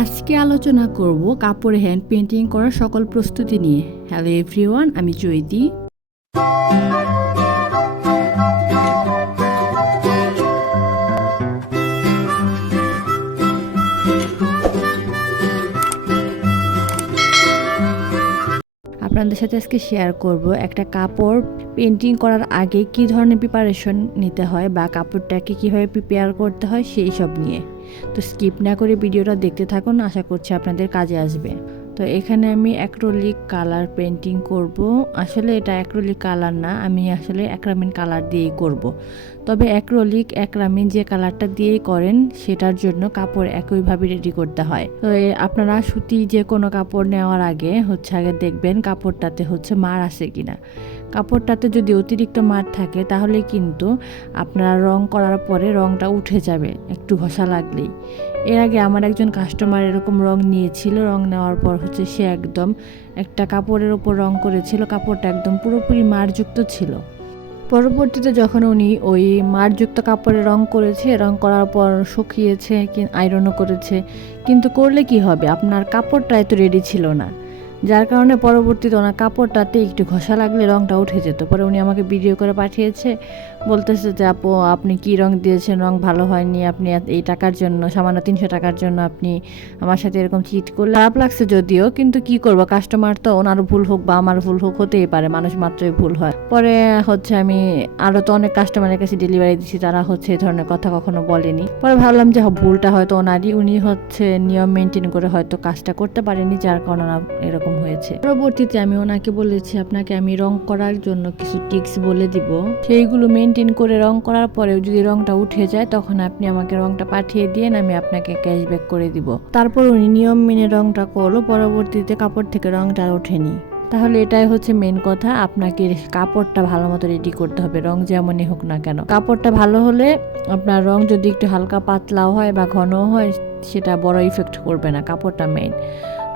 আজকে আলোচনা করব কাপড়ে হ্যান্ড পেইন্টিং করার সকল প্রস্তুতি নিয়ে। হ্যালো এভরিওয়ান, আমি চৈতি। আপনাদের সাথে আজকে শেয়ার করব একটা কাপড় পেইন্টিং করার আগে কি ধরনের প্রিপারেশন নিতে হয় বা কাপড়টাকে কিভাবে প্রিপেয়ার করতে হয় সেই সব নিয়ে। তো স্কিপ না করে ভিডিওটা দেখতে থাকুন, আশা করছি আপনাদের কাজে আসবে। তো এখানে আমি অ্যাক্রিলিক কালার পেইন্টিং করব। আসলে এটা অ্যাক্রিলিক কালার না, আমি আসলে অ্যাক্রামিন কালার দিয়েই করব। তবে অ্যাক্রামিন যে কালারটা দিয়েই করেন সেটার জন্য কাপড় একইভাবে রেডি করতে হয়। তো আপনারা সুতি যে কোনো কাপড় নেওয়ার আগে আগে দেখবেন কাপড়টাতে মার আছে কিনা। কাপড়টাতে যদি অতিরিক্ত মার থাকে তাহলে কিন্তু আপনারা রং করার পরে রংটা উঠে যাবে একটু ঘষা লাগলেই। এর আগে আমার একজন কাস্টমার এরকম রং নিয়েছিল, রং নেওয়ার পর সে একদম একটা কাপড়ের ওপর রং করেছিল, কাপড়টা একদম পুরোপুরি মারযুক্ত ছিল। পরবর্তীতে যখন উনি ওই মারযুক্ত কাপড়ে রং করেছে, রং করার পর শুকিয়েছে, আয়রনও করেছে, কিন্তু করলে কি হবে, আপনার কাপড়টা এত রেডি ছিল না, যার কারণে পরবর্তীতে ওনার কাপড়টাতে একটু ঘষা লাগলে রংটা উঠে যেত। পরে উনি আমাকে ভিডিও করে পাঠিয়েছে, বলতেছে যে আপু আপনি কি রং দিয়েছেন, রং ভালো হয়নি, আপনি এই টাকার জন্য, সামান্য 300 টাকার জন্য আপনি আমার সাথে এরকম চিট করলে। খারাপ লাগছে যদিও, কিন্তু কি করব, কাস্টমার তো, ওনার ভুল হোক বা আমার ভুল হোক, হতেই পারে, মানুষ মাত্রই ভুল হয়। পরে আমি আরও তো অনেক কাস্টমারের কাছে ডেলিভারি দিচ্ছি, তারা এই ধরনের কথা কখনো বলেনি। পরে ভাবলাম যে ভুলটা হয়তো ওনারই, উনি নিয়ম মেনটেন করে হয়তো কাজটা করতে পারেনি, যার কারণে এরকম হয়েছে। পরবর্তীতে আমি ওনাকে বলেছি আপনাকে আমি রং করার জন্য কিছু টিপস বলে দিব, সেইগুলো মেনটেন করে রং করার পরেও যদি রংটা উঠে যায় তখন আপনি আমাকে রংটা পাঠিয়ে দিয়েন, আমি আপনাকে ক্যাশব্যাক করে দিব। তারপর উনি নিয়ম মেনে রংটা করলো, পরবর্তীতে কাপড় থেকে রংটা ওঠেনি। তাহলে এটাই মেন কথা, আপনাকে কাপড়টা ভালো মতো রেডি করতে হবে, রং যেমনই হোক না কেন। কাপড়টা ভালো হলে আপনার রং যদি একটু হালকা পাতলাও হয় বা ঘনও হয় সেটা বড় ইফেক্ট করবে না, কাপড়টা মেইন।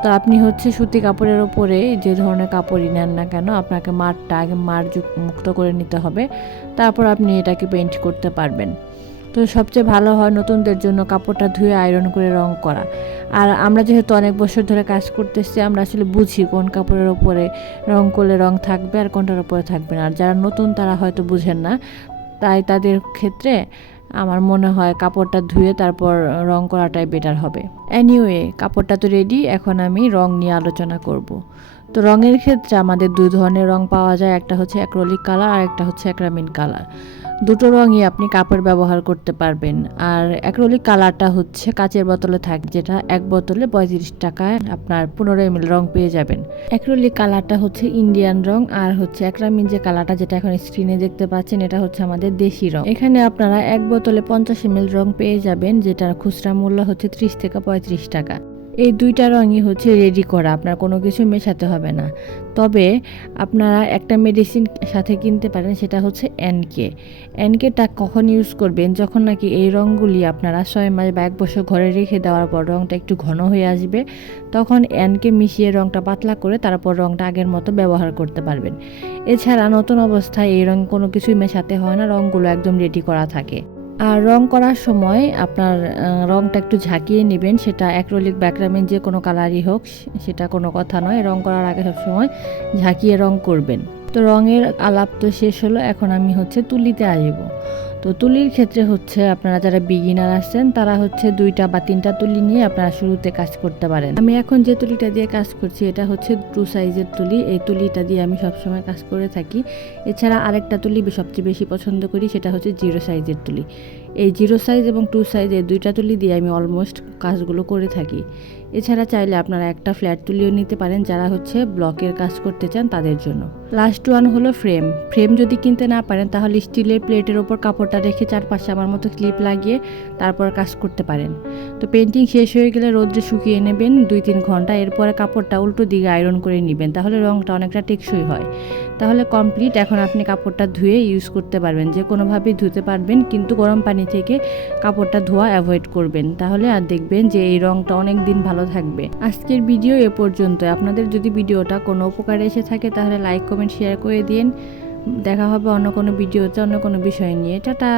তো আপনি সুতি কাপড়ের ওপরে যে ধরনের কাপড়ই নেন না কেন, আপনাকে মারটা আগে মুক্ত করে নিতে হবে, তারপর আপনি এটাকে পেইন্ট করতে পারবেন। তো সবচেয়ে ভালো হয় নতুনদের জন্য কাপড়টা ধুয়ে আয়রন করে রং করা। আর আমরা যেহেতু অনেক বছর ধরে কাজ করতেছি, আমরা আসলে বুঝি কোন কাপড়ের ওপরে রং করলে রং থাকবে আর কোনটার ওপরে থাকবে না। আর যারা নতুন তারা হয়তো বুঝেন না, তাই তাদের ক্ষেত্রে আমার মনে হয় কাপড়টা ধুয়ে তারপর রং করাটাই বেটার হবে। এনিওয়ে, কাপড়টা তো রেডি, এখন আমি রং নিয়ে আলোচনা করব। তো রঙের ক্ষেত্রে আমাদের দুই ধরনের রং পাওয়া যায়, একটা অ্যাক্রিলিক কালার আর একটা অ্যাক্রামিন কালার। দুটো রঙই আপনি কাপড় ব্যবহার করতে পারবেন। আর অ্যাক্রিলিক কালারটা কাচের বোতলে থাকে, যেটা এক বোতলে 35 টাকায় আপনার 15 ml রং পেয়ে যাবেন। অ্যাক্রিলিক কালারটা ইন্ডিয়ান রং, আর অ্যাক্রামিন যে কালারটা যেটা এখন স্ক্রিনে দেখতে পাচ্ছেন এটা আমাদের দেশি রং। এখানে আপনারা এক বোতলে 50 ml রং পেয়ে যাবেন, যেটার খুচরা মূল্য 30 থেকে 35 টাকা। এই দুইটা রঙই রেডি করা, আপনার কোনো কিছু মেশাতে হবে না। তবে আপনারা একটা মেডিসিন সাথে কিনতে পারেন, সেটা এনকেটা কখন ইউজ করবেন, যখন নাকি এই রঙগুলি আপনারা 6 মাস বা 1 বছর ঘরে রেখে দেওয়ার পর রঙটা একটু ঘন হয়ে আসবে, তখন এনকে মিশিয়ে রঙটা পাতলা করে তারপর রঙটা আগের মতো ব্যবহার করতে পারবেন। এছাড়া নতুন অবস্থায় এই রঙ কোনো কিছুই মেশাতে হয় না, রঙগুলো একদম রেডি করা থাকে। আর রং করার সময় আপনার রংটা একটু ঝাঁকিয়ে নেবেন, সেটা অ্যাক্রিলিক বা অ্যাক্রামিন যে কোনো কালারই হোক, সেটা কোনো কথা নয়। রং করার আগে সবসময় ঝাঁকিয়ে রং করবেন। তো রঙের আলাপ তো শেষ হলো, এখন আমি তুলিতে আসবো। তো তুলির ক্ষেত্রে আপনারা যারা বিগিনার আসছেন তারা 2টা বা 3টা তুলি নিয়ে আপনারা শুরুতে কাজ করতে পারেন। আমি এখন যে তুলিটা দিয়ে কাজ করছি এটা 2 সাইজের তুলি, এই তুলিটা দিয়ে আমি সবসময় কাজ করে থাকি। এছাড়া আরেকটা তুলি সবচেয়ে বেশি পছন্দ করি, সেটা 0 সাইজের তুলি। এই 0 সাইজ এবং 2 সাইজ এই 2টা তুলি দিয়ে আমি অলমোস্ট কাজগুলো করে থাকি। এছাড়া চাইলে আপনারা একটা ফ্ল্যাট তুলিও নিতে পারেন, যারা ব্লকের কাজ করতে চান তাদের জন্য। লাস্ট ওয়ান হলো ফ্রেম যদি কিনতে না পারেন তাহলে স্টিলের প্লেটের ওপর কাপড়টা রেখে চারপাশে আমার মতো ক্লিপ লাগিয়ে তারপর কাজ করতে পারেন। তো পেন্টিং শেষ হয়ে গেলে রোদ্রে শুকিয়ে নেবেন 2-3 ঘন্টা, এরপরে কাপড়টা উল্টো দিকে আয়রন করে নেবেন, তাহলে রঙটা অনেকটা টেকসই হয়। তাহলে কমপ্লিট। এখন আপনি কাপড়টা ধুয়ে ইউজ করতে পারবেন, যে কোনোভাবেই ধুতে পারবেন, কিন্তু গরম পানি থেকে কাপড়টা ধোয়া অ্যাভয়েড করবেন, তাহলে আর দেখবেন যে এই রঙটা অনেক দিন ভালো থাকবে। আজকের ভিডিও এ পর্যন্ত। আপনাদের যদি ভিডিওটা কোনো উপকারে এসে থাকে তাহলে লাইক কমেন্ট শেয়ার করে দিন। দেখা হবে অন্য কোনো ভিডিওতে অন্য কোনো বিষয় নিয়ে। টাটা।